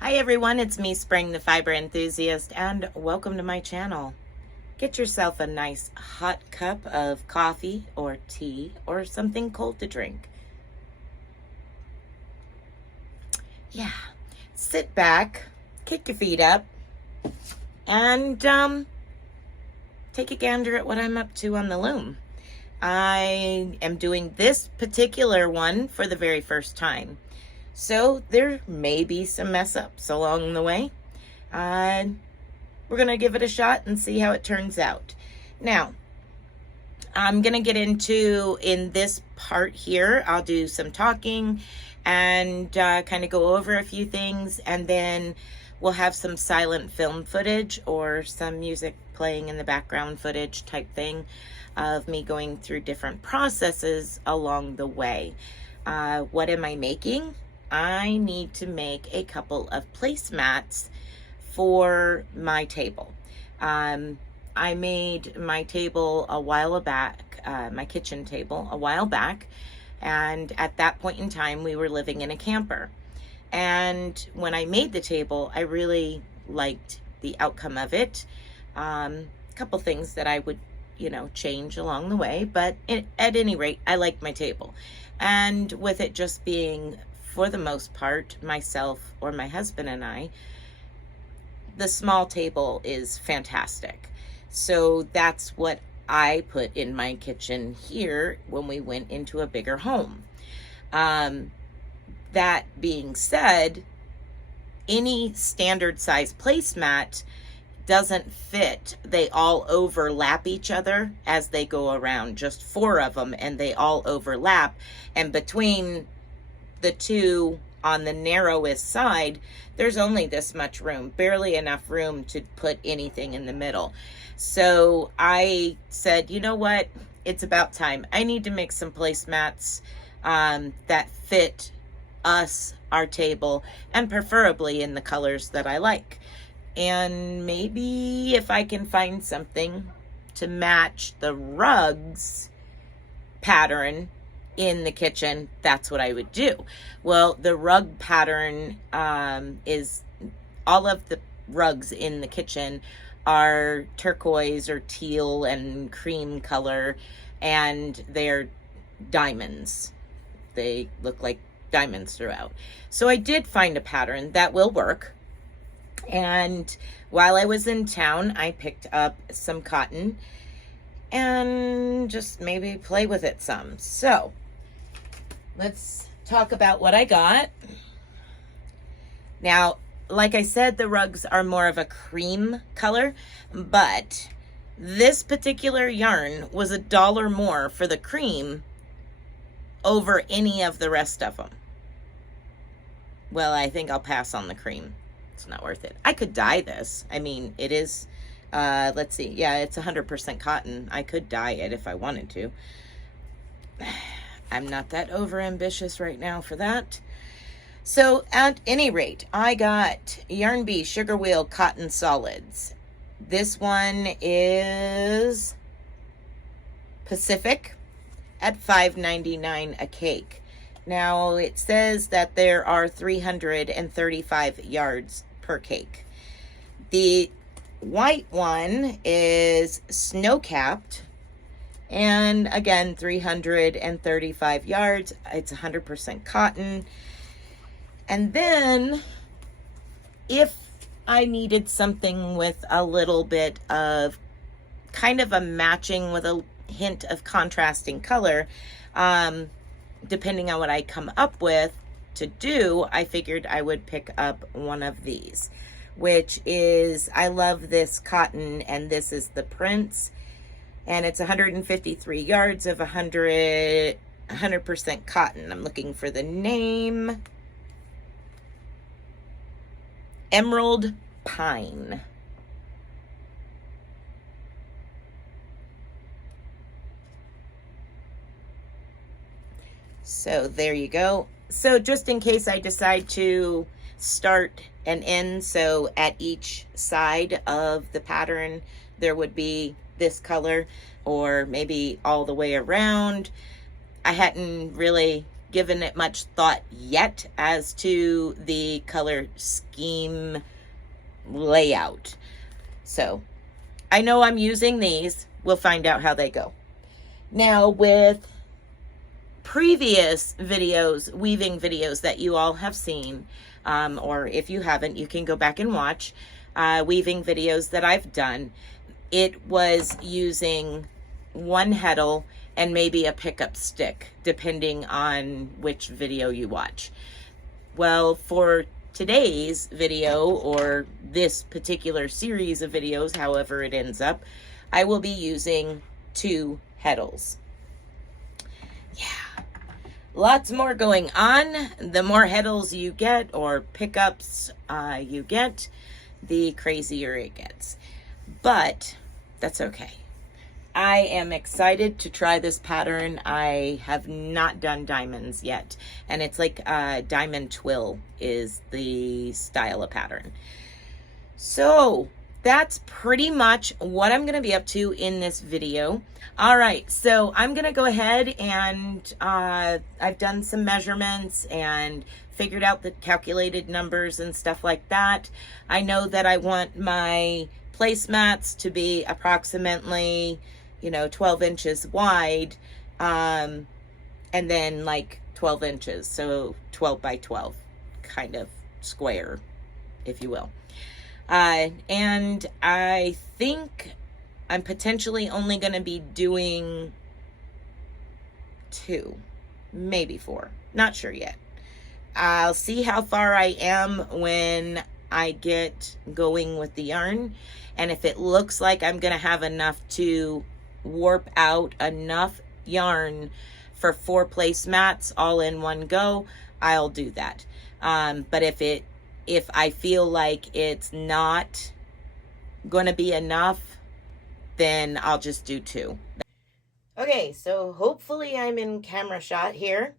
Hi everyone, it's me, Spring the Fiber Enthusiast, and welcome to my channel. Get yourself a nice hot cup of coffee or tea or something cold to drink. Yeah, sit back, kick your feet up, and take a gander at what I'm up to on the loom. I am doing this particular one for the very first time. So there may be some mess ups along the way. We're going to give it a shot and see how it turns out. Now, I'm going to get into, in this part here, I'll do some talking and kind of go over a few things, and then we'll have some silent film footage or some music playing in the background footage type thing of me going through different processes along the way. What am I making? I need to make a couple of placemats for my table. I made my table a while back, my kitchen table a while back, and at that point in time we were living in a camper. And when I made the table, I really liked the outcome of it. A couple things that I would, change along the way, but at any rate, I liked my table. And with it just being, for the most part, myself or my husband and I, the small table is fantastic. So that's what I put in my kitchen here when we went into a bigger home. That being said, any standard size placemat doesn't fit. They all overlap each other as they go around, just 4 of them, and they all overlap. And between the two on the narrowest side, there's only this much room, barely enough room to put anything in the middle. So I said, you know what? It's about time. I need to make some placemats that fit us, our table, and preferably in the colors that I like. And maybe if I can find something to match the rugs pattern in the kitchen, that's what I would do. Well, the rug pattern is, all of the rugs in the kitchen are turquoise or teal and cream color, and they're diamonds. They look like diamonds throughout. So I did find a pattern that will work. And while I was in town, I picked up some cotton and just maybe play with it some. So let's talk about what I got. Now, like I said, the rugs are more of a cream color, but this particular yarn was $1 more for the cream over any of the rest of them. Well, I think I'll pass on the cream. It's not worth it. I could dye this. I mean, it is, let's see. Yeah, it's 100% cotton. I could dye it if I wanted to. I'm not that over ambitious right now for that. So at any rate, I got Yarn Bee Sugar Wheel Cotton Solids. This one is Pacific at $5.99 a cake. Now it says that there are 335 yards per cake. The white one is snow-capped, and again, 335 yards. It's 100% cotton. And then if I needed something with a little bit of kind of a matching with a hint of contrasting color, depending on what I come up with to do, I figured I would pick up one of these, which is, I love this cotton, and this is the Prince, and it's 153 yards of 100% cotton. I'm looking for the name. Emerald Pine. So there you go. So just in case I decide to start and end, so at each side of the pattern there would be this color, or maybe all the way around. I hadn't really given it much thought yet as to the color scheme layout. So I know I'm using these. We'll find out how they go. Now, with previous videos, weaving videos that you all have seen, or if you haven't, you can go back and watch weaving videos that I've done. It was using one heddle and maybe a pickup stick, depending on which video you watch. Well, for today's video, or this particular series of videos, however it ends up, I will be using 2 heddles. Yeah, lots more going on. The more heddles you get, or pickups you get, the crazier it gets. But that's okay. I am excited to try this pattern. I have not done diamonds yet, and it's like diamond twill is the style of pattern. So that's pretty much what I'm going to be up to in this video. All right, so I'm going to go ahead and I've done some measurements and figured out the calculated numbers and stuff like that. I know that I want my placemats to be approximately, 12 inches wide, and then like 12 inches, so 12 by 12 kind of square, if you will. And I think I'm potentially only going to be doing 2, maybe 4, not sure yet. I'll see how far I am when I get going with the yarn, and if it looks like I'm going to have enough to warp out enough yarn for 4 placemats all in one go, I'll do that. But if I feel like it's not going to be enough, then I'll just do 2. Okay, so hopefully I'm in camera shot here.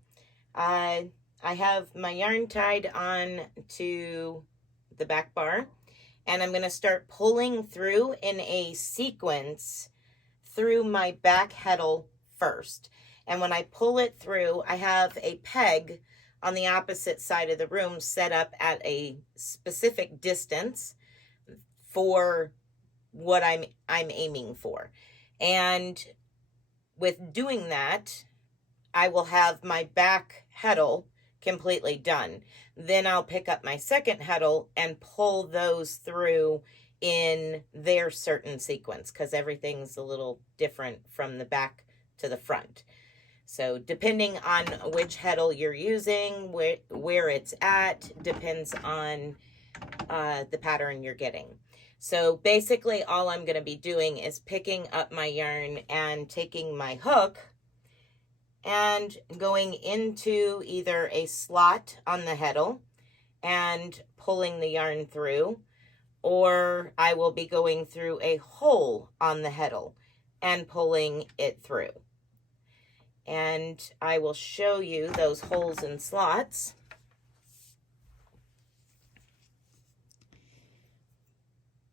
I have my yarn tied on to the back bar, and I'm going to start pulling through in a sequence through my back heddle first. And when I pull it through, I have a peg on the opposite side of the room set up at a specific distance for what I'm aiming for. And with doing that, I will have my back heddle completely done. Then I'll pick up my second heddle and pull those through in their certain sequence, because everything's a little different from the back to the front. So depending on which heddle you're using, where it's at, depends on the pattern you're getting. So basically all I'm going to be doing is picking up my yarn and taking my hook and going into either a slot on the heddle and pulling the yarn through, or I will be going through a hole on the heddle and pulling it through. And I will show you those holes and slots.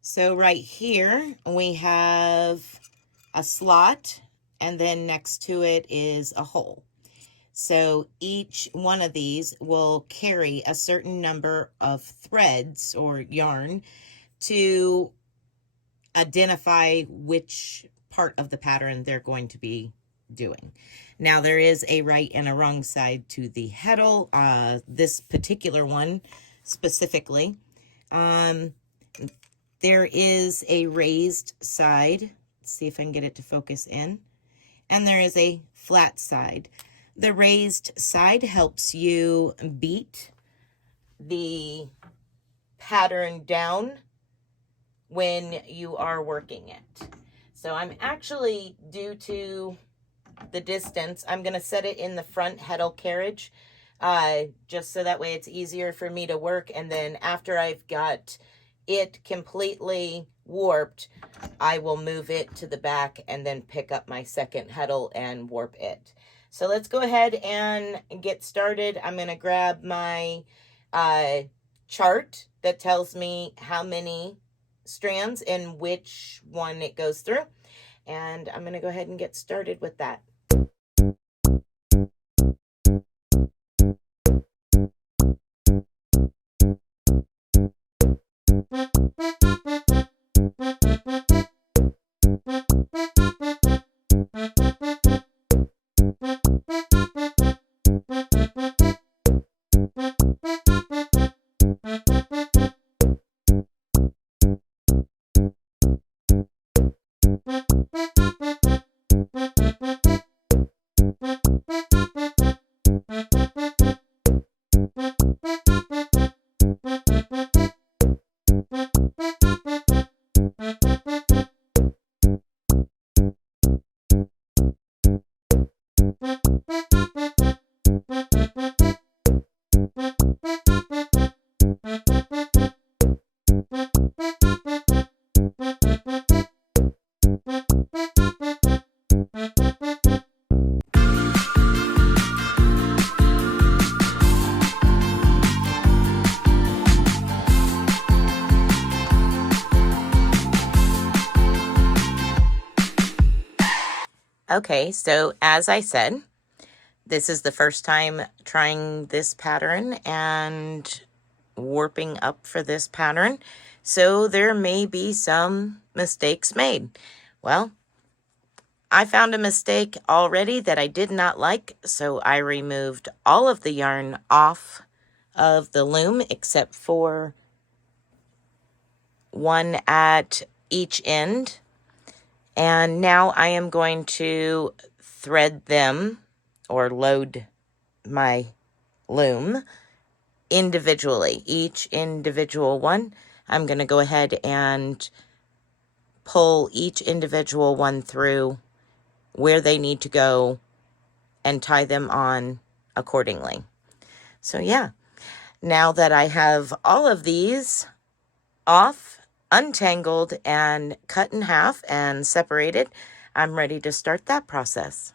So right here we have a slot, and then next to it is a hole. So each one of these will carry a certain number of threads or yarn to identify which part of the pattern they're going to be doing. Now there is a right and a wrong side to the heddle, this particular one specifically. There is a raised side. Let's see if I can get it to focus in. And there is a flat side. The raised side helps you beat the pattern down when you are working it. So I'm actually, due to the distance, I'm going to set it in the front heddle carriage, just so that way it's easier for me to work. And then after I've got it completely warped, I will move it to the back and then pick up my second heddle and warp it. So let's go ahead and get started. I'm going to grab my chart that tells me how many strands and which one it goes through. And I'm going to go ahead and get started with that. Okay, so as I said, this is the first time trying this pattern and warping up for this pattern, so there may be some mistakes made. Well, I found a mistake already that I did not like, so I removed all of the yarn off of the loom except for one at each end. And now I am going to thread them or load my loom individually. Each individual one, I'm going to go ahead and pull each individual one through where they need to go and tie them on accordingly. So yeah, now that I have all of these off, untangled, and cut in half and separated, I'm ready to start that process.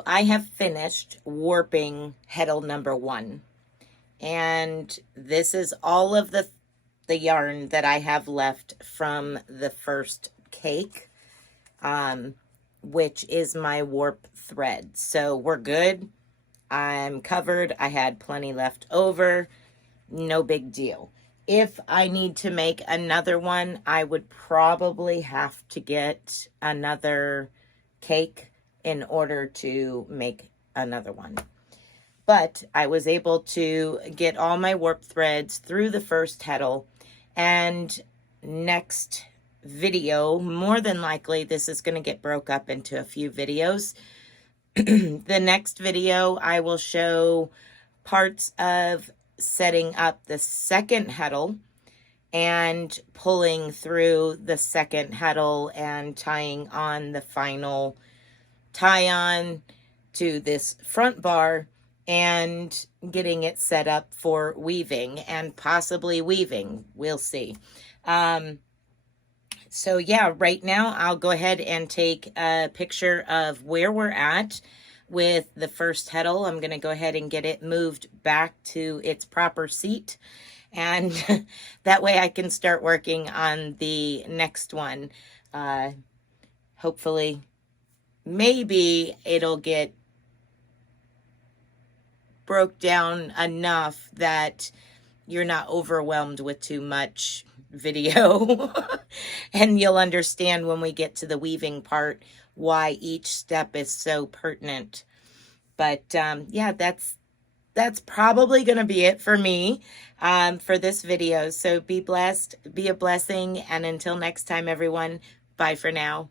So I have finished warping heddle number 1. And this is all of the yarn that I have left from the first cake, which is my warp thread. So we're good. I'm covered. I had plenty left over. No big deal. If I need to make another one, I would probably have to get another cake in order to make another one. But I was able to get all my warp threads through the first heddle, and next video, more than likely, this is going to get broke up into a few videos. The next video, I will show parts of setting up the second heddle and pulling through the second heddle and tying on the final tie-on to this front bar and getting it set up for weaving and possibly weaving. We'll see. So yeah, right now I'll go ahead and take a picture of where we're at with the first heddle. I'm going to go ahead and get it moved back to its proper seat. And that way I can start working on the next one. Hopefully, maybe it'll get broke down enough that you're not overwhelmed with too much video. And you'll understand when we get to the weaving part why each step is so pertinent. But yeah, that's probably going to be it for me for this video. So be blessed, be a blessing, and until next time, everyone, bye for now.